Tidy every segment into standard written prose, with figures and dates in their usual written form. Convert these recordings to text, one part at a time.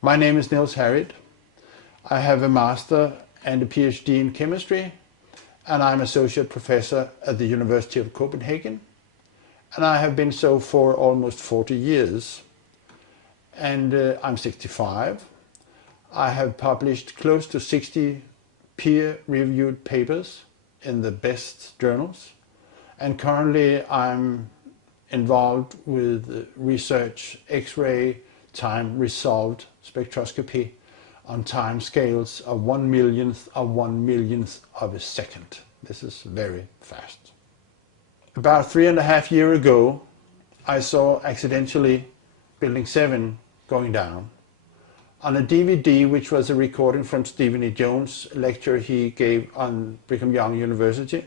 My name is Niels Harrit. I have a master and a PhD in chemistry, and I'm associate professor at the University of Copenhagen, and I have been so for almost 40 years. And I'm 65. I have published close to 60 peer-reviewed papers in the best journals, and currently I'm involved with research X-ray time resolved spectroscopy on time scales of 1/1,000,000th of a second. This is very fast. About 3.5 years ago, I saw accidentally Building 7 going down on a DVD, which was a recording from Stephen E. Jones' lecture he gave on Brigham Young University.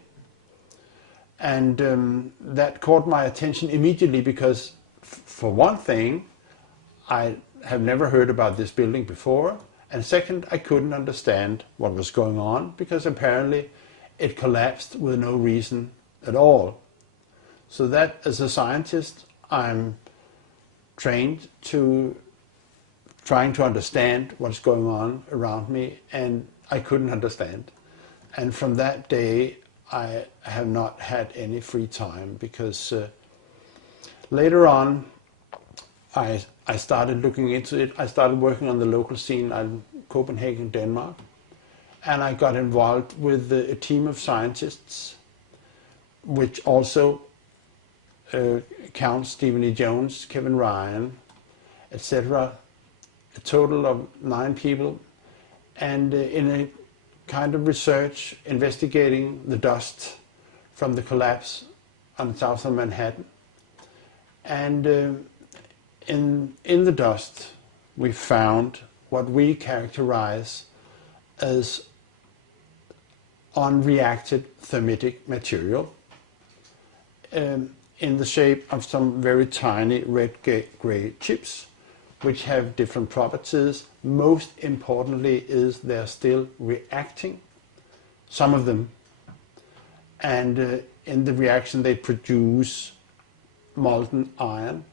And that caught my attention immediately because, for one thing, I have never heard about this building before, and second, I couldn't understand what was going on because apparently it collapsed with no reason at all. So that, as a scientist, I'm trained to trying to understand what's going on around me, and I couldn't understand. And from that day, I have not had any free time because later on, I started looking into it. I started working on the local scene in Copenhagen, Denmark, and I got involved with a team of scientists, which also counts Stephen E. Jones, Kevin Ryan, etc. A total of 9 people, and in a kind of research investigating the dust from the collapse on south of Manhattan. And in the dust we found what we characterize as unreacted thermitic material in the shape of some very tiny red-gray chips, which have different properties. Most importantly is they're still reacting, some of them, and in the reaction they produce molten iron,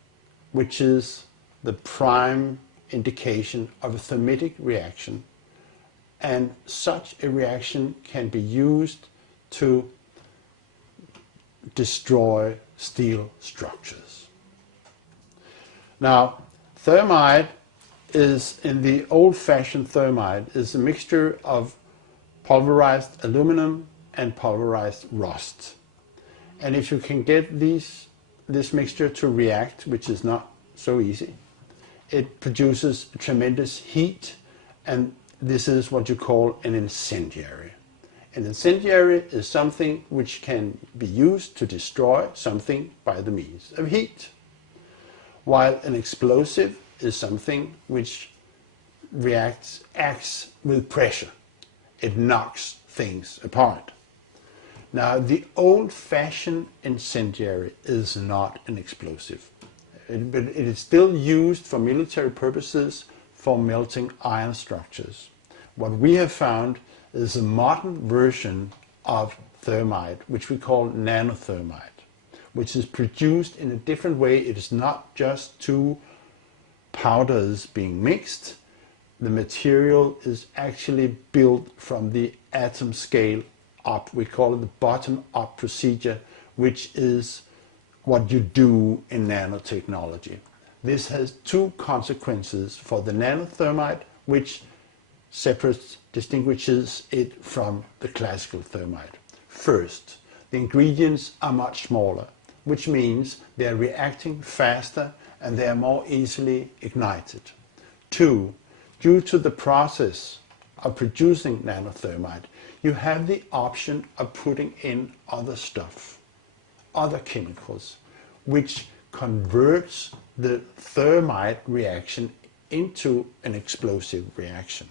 which is the prime indication of a thermitic reaction, and such a reaction can be used to destroy steel structures. Now, thermite is, in the old-fashioned thermite, is a mixture of pulverized aluminum and pulverized rust. And if you can get this mixture to react, which is not so easy, it produces tremendous heat, and this is what you call an incendiary. An incendiary is something which can be used to destroy something by the means of heat, while an explosive is something which acts with pressure. It knocks things apart. Now, the old-fashioned incendiary is not an explosive, but it is still used for military purposes for melting iron structures. What we have found is a modern version of thermite, which we call nano-thermite, which is produced in a different way. It is not just 2 powders being mixed. The material is actually built from the atom scale up. We call it the bottom-up procedure, which is what you do in nanotechnology. This has 2 consequences for the nanothermite, which distinguishes it from the classical thermite. First, the ingredients are much smaller, which means they are reacting faster and they are more easily ignited. 2, due to the process of producing nanothermite, you have the option of putting in other stuff, other chemicals, which converts the thermite reaction into an explosive reaction.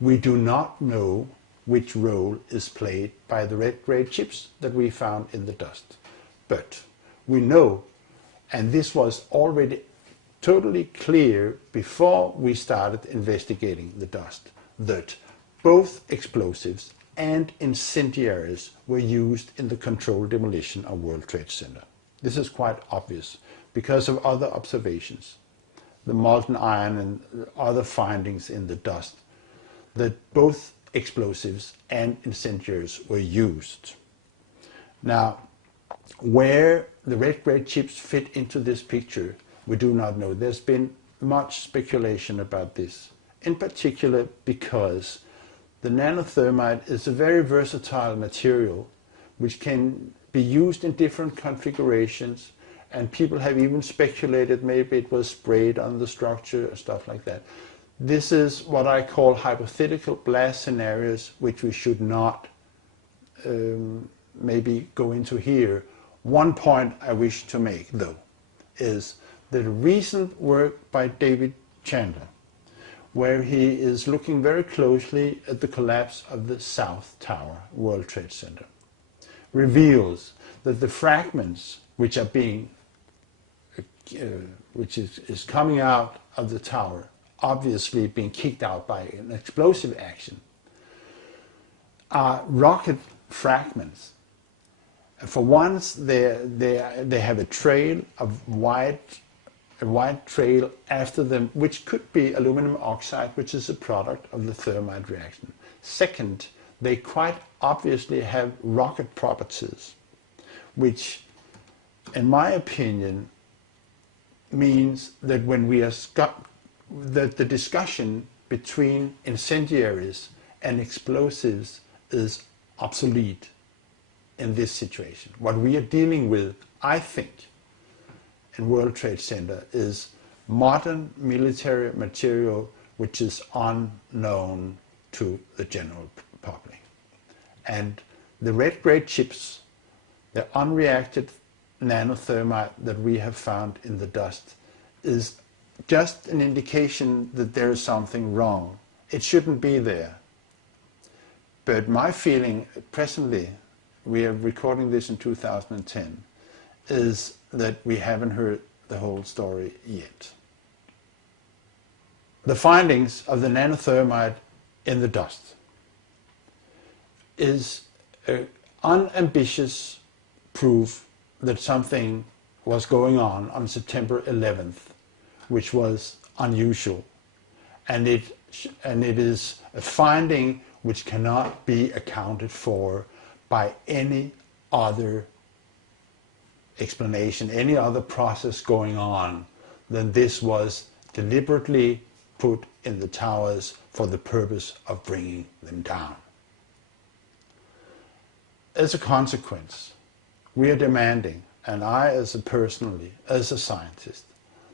We do not know which role is played by the red-gray chips that we found in the dust. But we know, and this was already totally clear before we started investigating the dust, that both explosives and incendiaries were used in the controlled demolition of World Trade Center. This is quite obvious because of other observations. the molten iron and other findings in the dust, that both explosives and incendiaries were used. Now, where the red grade chips fit into this picture, we do not know. There's been much speculation about this, in particular because the nanothermite is a very versatile material which can be used in different configurations, and people have even speculated maybe it was sprayed on the structure and stuff like that. This is what I call hypothetical blast scenarios, which we should not maybe go into here. One point I wish to make, though, is that recent work by David Chandler, where he is looking very closely at the collapse of the South Tower, World Trade Center, reveals that the fragments which are being, which is coming out of the tower, obviously being kicked out by an explosive action, are rocket fragments. For once, they have a trail of a white trail after them, which could be aluminum oxide, which is a product of the thermite reaction. Second, they quite obviously have rocket properties, which, in my opinion, means that when we are that the discussion between incendiaries and explosives is obsolete in this situation. What we are dealing with, I think, in World Trade Center is modern military material which is unknown to the general public. And the red grade chips, the unreacted nanothermite that we have found in the dust, is just an indication that there is something wrong. It shouldn't be there. But my feeling presently, we are recording this in 2010, is that we haven't heard the whole story yet. The findings of the nanothermite in the dust is an unambitious proof that something was going on September 11th, which was unusual. And it is a finding which cannot be accounted for by any other explanation, any other process going on than this was deliberately put in the towers for the purpose of bringing them down. As a consequence, we are demanding, and I as a scientist,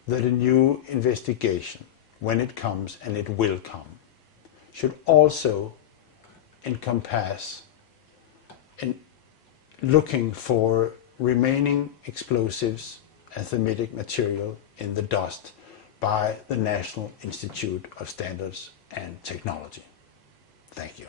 that a new investigation, when it comes, and it will come, should also encompass in looking for remaining explosives and thermitic material in the dust by the National Institute of Standards and Technology. Thank you.